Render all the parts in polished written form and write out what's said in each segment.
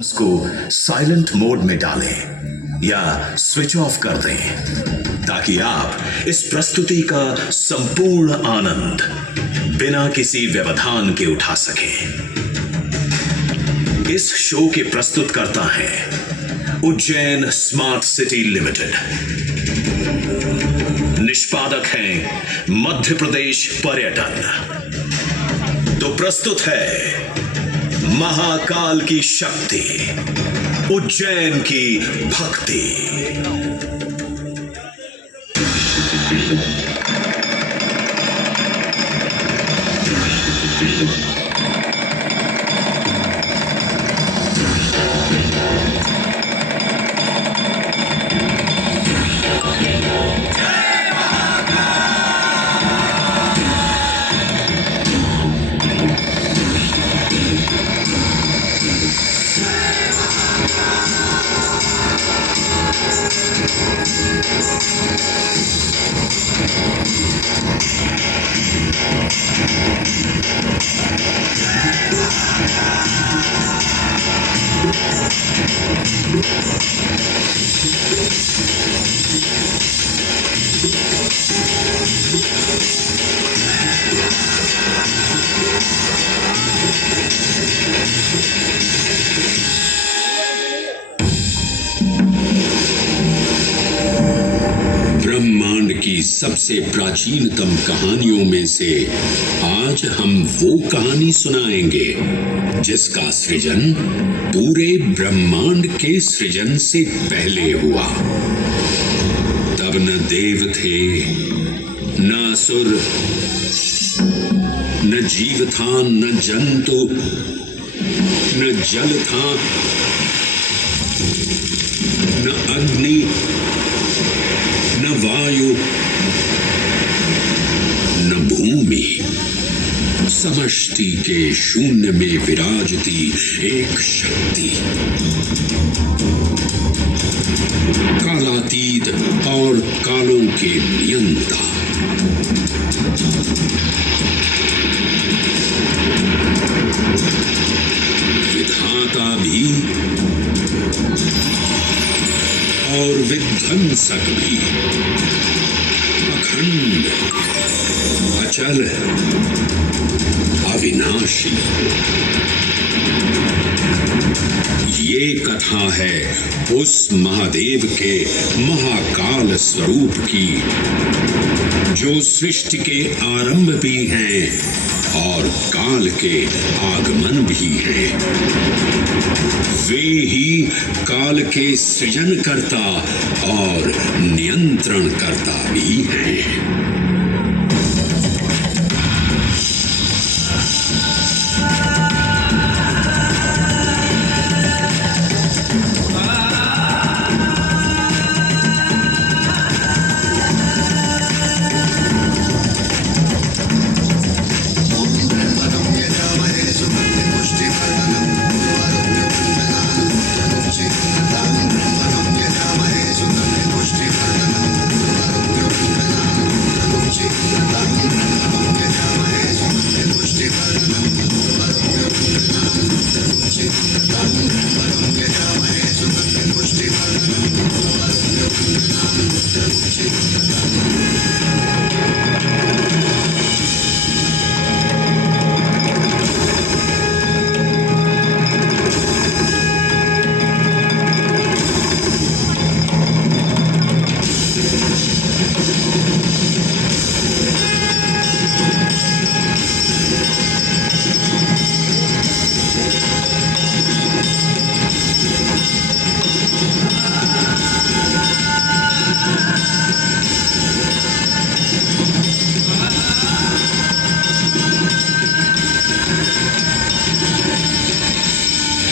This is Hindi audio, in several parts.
उसको साइलेंट मोड में डालें या स्विच ऑफ कर दें ताकि आप इस प्रस्तुति का संपूर्ण आनंद बिना किसी व्यवधान के उठा सकें। इस शो के प्रस्तुतकर्ता हैं उज्जैन स्मार्ट सिटी लिमिटेड। निष्पादक हैं मध्य प्रदेश पर्यटन। तो प्रस्तुत है महाकाल की शक्ति, उज्जैन की भक्ति। ब्रह्मांड की सबसे प्राचीनतम कहानियों में से आज हम वो कहानी सुनाएंगे जिसका सृजन पूरे ब्रह्मांड के सृजन से पहले हुआ। तब न देव थे, न असुर, न जीव था, न जंतु, न जल था, न अग्नि, न वायु, न भूमि। समष्टि के शून्य में विराजती एक शक्ति, कालातीत और कालों के नियंता। विधाता भी और विध्वंसक भी, अखंड, अचल, अविनाशी। ये कथा है उस महादेव के महाकाल स्वरूप की जो सृष्टि के आरंभ भी हैं और काल के आगमन भी हैं। वे ही काल के सृजनकर्ता और नियंत्रणकर्ता भी हैं।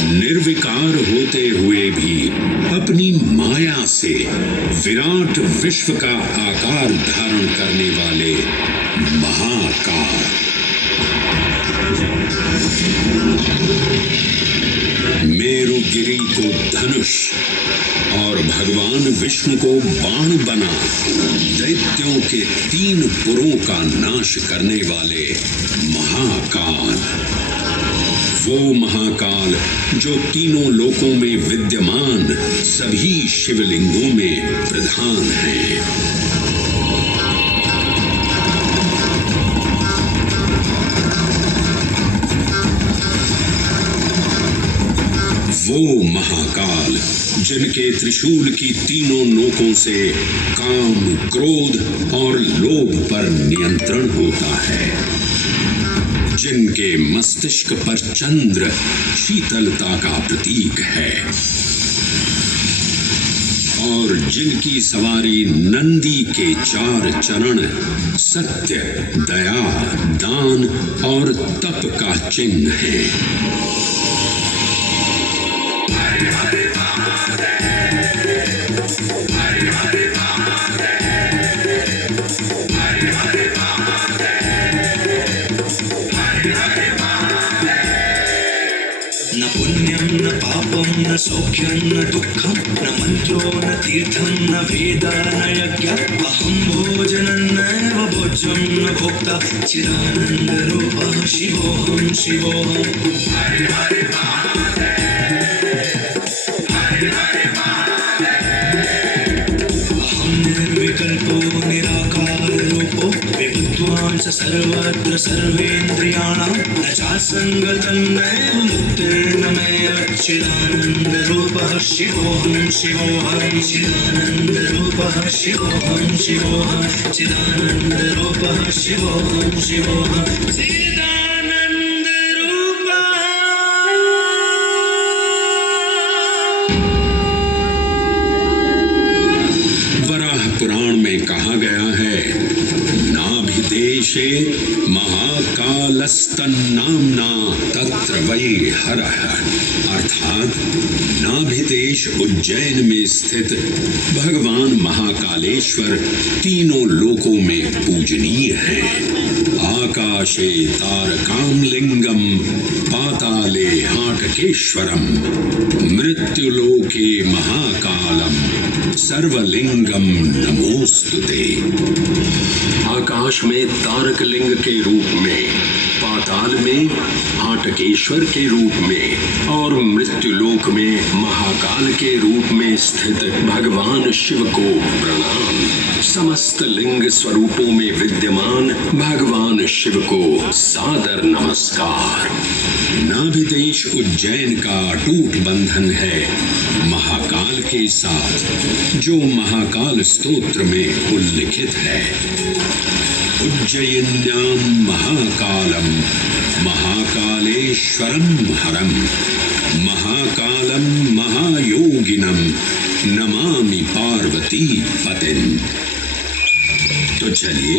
निर्विकार होते हुए भी अपनी माया से विराट विश्व का आकार धारण करने वाले महाकाल। मेरुगिरी को धनुष और भगवान विष्णु को बाण बना दैत्यों के 3 पुरों का नाश करने वाले महाकाल। वो महाकाल जो तीनों लोकों में विद्यमान सभी शिवलिंगों में प्रधान है। वो महाकाल जिनके त्रिशूल की तीनों नोकों से काम, क्रोध और लोभ पर नियंत्रण होता है, जिनके मस्तिष्क पर चंद्र शीतलता का प्रतीक है और जिनकी सवारी नंदी के 4 चरण सत्य, दया, दान और तप का चिन्ह है। न पुण्यं न पापं न सौख्यं न दुःखं न मन्त्रो न तीर्थं न वेद न यज्ञ अहं भोजनं नैव भोज्यं न भोक्ता चिदानन्दरूपः शिवोऽहं शिवोऽहम्। निर्विकल्पो निराकाररूपो विभुत्वान् च सर्वत्र सर्वेन्द्रियाणां न चासङ्गतं नैव मुक्तेन मे चिदानन्दरूपः शिवोऽहं शिवोऽहं चिदानन्दरूपः शिवोऽहं शिवोऽहं चिदानन्दरूपः शिवोऽहं शिवोऽहं पुराण में कहा गया है, नाभिदेशे महाकालस्तन्नाम्ना तत्र वै हरः, अर्थात नाभिदेश उज्जैन में स्थित भगवान महाकालेश्वर तीनों लोकों में पूजनीय है। आकाशे तारकामलिंगम पाताले हाटकेश्वरम मृत्युलोके महाकालम सर्वलिंगम नमोस्तुते। आकाश में तारक लिंग के रूप में, पाताल में हाटकेश्वर के रूप में और मृत्युलोक में महाकाल के रूप में स्थित भगवान शिव को प्रणाम। समस्त लिंग स्वरूपों में विद्यमान भगवान शिव को सादर नमस्कार। नाभिदेश उज्जैन का अटूट बंधन है महाकाल के साथ, जो महाकाल स्तोत्र में उल्लिखित है। उज्जयिन्यां महाकालम महाकालेश्वरम हरम महाकालम महायोगिनम नमामि पार्वती पतिं। तो चलिए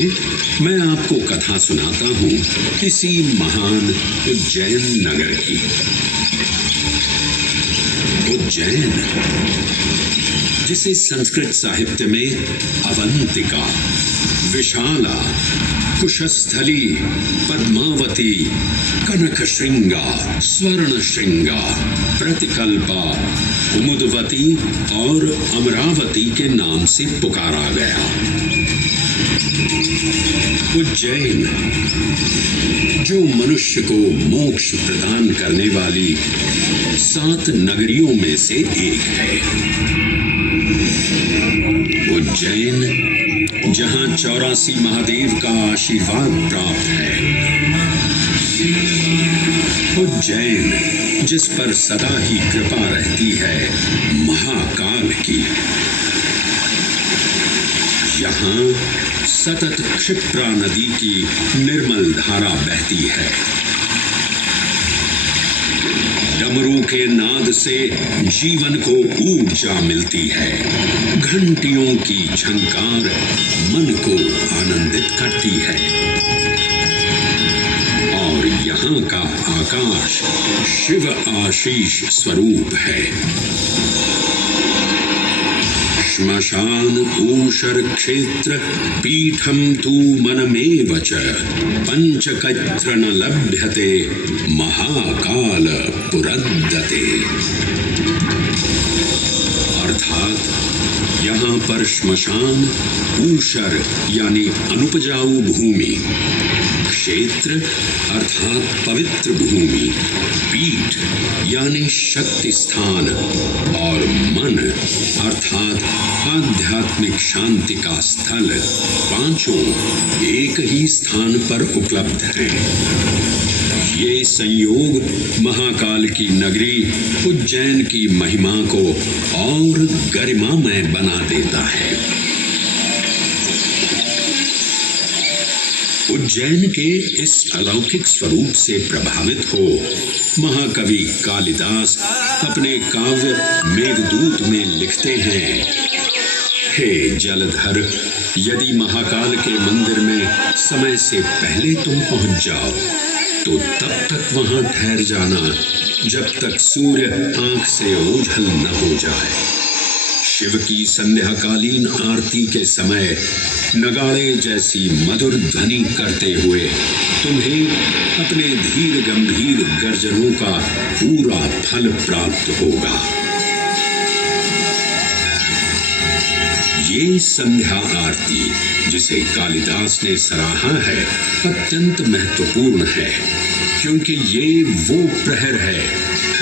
मैं आपको कथा सुनाता हूँ इसी महान उज्जैन नगर की। उज्जैन, जिसे संस्कृत साहित्य में अवंतिका, विशाला, कुशस्थली, पद्मावती, कनक श्रृंगा, स्वर्ण श्रृंगा, प्रतिकल्पा, कुमुदवती और अमरावती के नाम से पुकारा गया। उज्जैन, जो मनुष्य को मोक्ष प्रदान करने वाली 7 नगरियों में से एक है। उज्जैन, जहां 84 महादेव का आशीर्वाद प्राप्त है। उज्जैन, जिस पर सदा ही कृपा रहती है महाकाल की। यहाँ सतत क्षिप्रा नदी की निर्मल धारा बहती है। डमरू के नाद से जीवन को ऊर्जा मिलती है। घंटियों की झंकार मन को आनंदित करती है और यहाँ का आकाश शिव आशीष स्वरूप है। श्मशान ऊषर क्षेत्र पीठम तू मनमेव च पंचकत्र न लभ्यते महाकाल पुरद्दते। अर्थात यहाँ पर श्मशान, ऊषर यानी अनुपजाऊ भूमि, क्षेत्र अर्थात पवित्र भूमि, पीठ यानी शक्ति स्थान और मन अर्थात आध्यात्मिक शांति का स्थल, पांचों एक ही स्थान पर उपलब्ध हैं। ये संयोग महाकाल की नगरी उज्जैन की महिमा को और गरिमामय बना देता है। उज्जैन के इस अलौकिक स्वरूप से प्रभावित हो महाकवि कालिदास अपने काव्य मेघदूत में लिखते हैं, हे जलधर, यदि महाकाल के मंदिर में समय से पहले तुम पहुंच जाओ तो तब तक वहां ठहर जाना जब तक सूर्य आंख से ओझल न हो जाए। शिव की संध्याकालीन आरती के समय नगाड़े जैसी मधुर ध्वनि करते हुए तुम्हें अपने धीर गंभीर गर्जनों का पूरा फल प्राप्त होगा। ये संध्या आरती जिसे कालिदास ने सराहा है अत्यंत महत्वपूर्ण है, क्योंकि ये वो प्रहर है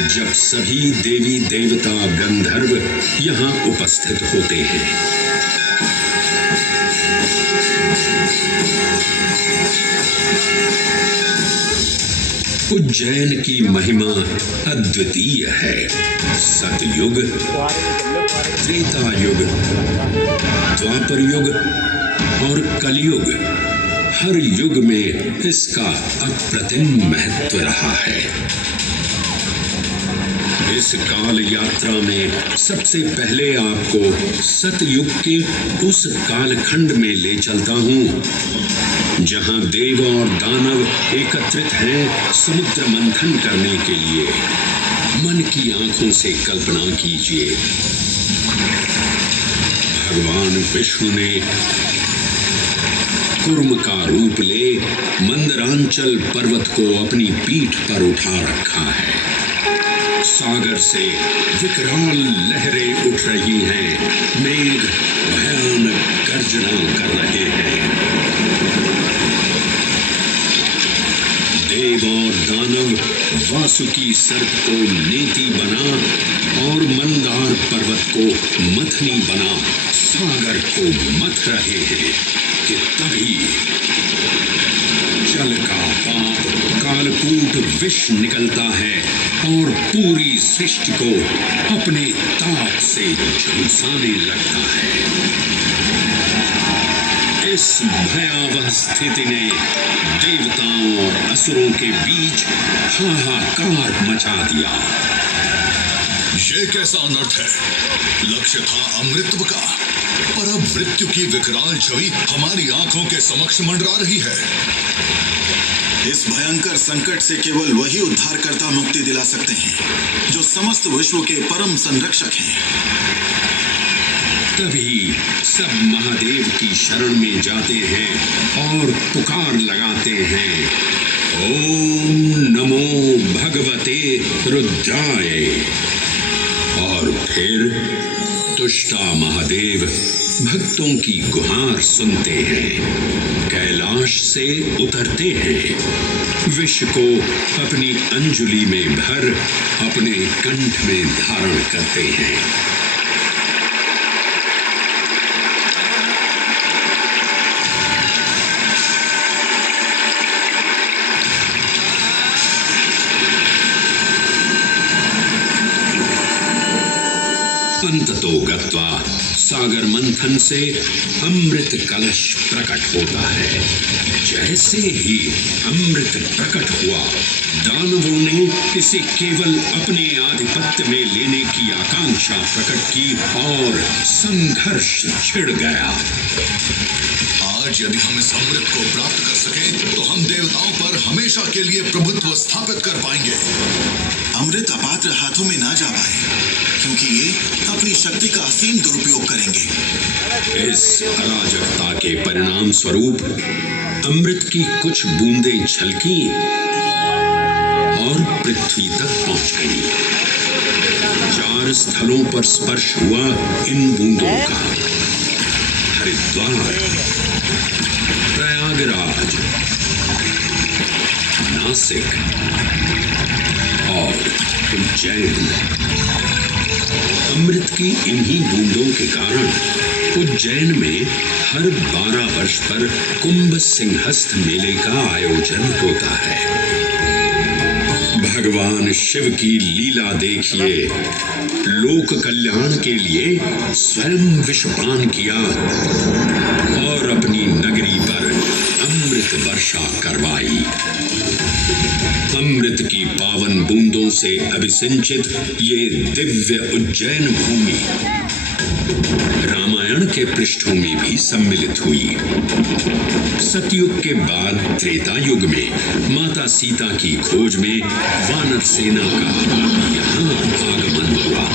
जब सभी देवी देवता गंधर्व यहाँ उपस्थित होते हैं। उज्जैन की महिमा अद्वितीय है। सतयुग, त्रेता युग, द्वापर युग और कलयुग, हर युग में इसका अप्रतिम महत्व रहा है। इस काल यात्रा में सबसे पहले आपको सतयुग के उस कालखंड में ले चलता हूँ जहां देव और दानव एकत्रित हैं समुद्र मंथन करने के लिए। मन की आंखों से कल्पना कीजिए, भगवान विष्णु ने कुर्म का रूप ले मंदरांचल पर्वत को अपनी पीठ पर उठा रखा है। सागर से विकराल लहरें उठ रही हैं, मेघ भयानक गर्जना कर रहे हैं। देव और दानव वासुकी सर्प को नेति बना और मंदार पर्वत को मथनी बना सागर को मथ रहे हैं कि तभी जल का पाप कालकूट विष निकलता है और पूरी सृष्टि को अपने ताप से झुलसाने लगता है। इस भयावह स्थिति ने देवताओं और असुरों के बीच हाहाकार मचा दिया। ये कैसा अनर्थ है? लक्ष्य था अमृतत्व का, पर अब मृत्यु की विकराल छवि हमारी आंखों के समक्ष मंडरा रही है। इस भयंकर संकट से केवल वही उद्धारकर्ता मुक्ति दिला सकते हैं जो समस्त विश्व के परम संरक्षक हैं। तभी सब महादेव की शरण में जाते हैं और पुकार लगाते हैं, ओम नमो भगवते रुद्राय। और फिर तुष्टा महादेव भक्तों की गुहार सुनते हैं, कैलाश से उतरते हैं, विष को अपनी अंजुलि में भर अपने कंठ में धारण करते हैं। अंततो गत्वा सागर मंथन से अमृत कलश प्रकट होता है। जैसे ही अमृत प्रकट हुआ, दानवों ने इसे केवल अपने आधिपत्य में लेने की आकांक्षा प्रकट की और संघर्ष छिड़ गया। आज यदि हम इस अमृत को प्राप्त कर सकें तो हम देवताओं पर हमेशा के लिए प्रभुत्व स्थापित कर पाएंगे। अमृत अपात्र हाथों में ना जा पाए, क्योंकि ये अपनी शक्ति का असीम दुरुपयोग करेंगे। इस अराजकता के परिणाम स्वरूप अमृत की कुछ बूंदें छलकी और पृथ्वी तक पहुंच गई। 4 स्थलों पर स्पर्श हुआ इन बूंदों का, हरिद्वार, प्रयागराज, ऐतिहासिक और उज्जैन। अमृत की इन्हीं बूंदों के कारण उज्जैन में हर 12 वर्ष पर कुंभ सिंहस्थ मेले का आयोजन होता है। भगवान शिव की लीला देखिए, लोक कल्याण के लिए स्वयं विषपान किया और अपनी नगरी पर अमृत वर्षा करवाई। अमृत की पावन बूंदों से अभिसिंचित ये दिव्य उज्जैन भूमि रामायण के पृष्ठों में भी सम्मिलित हुई। सतयुग के बाद त्रेता युग में माता सीता की खोज में वानर सेना का यहाँ आगमन हुआ।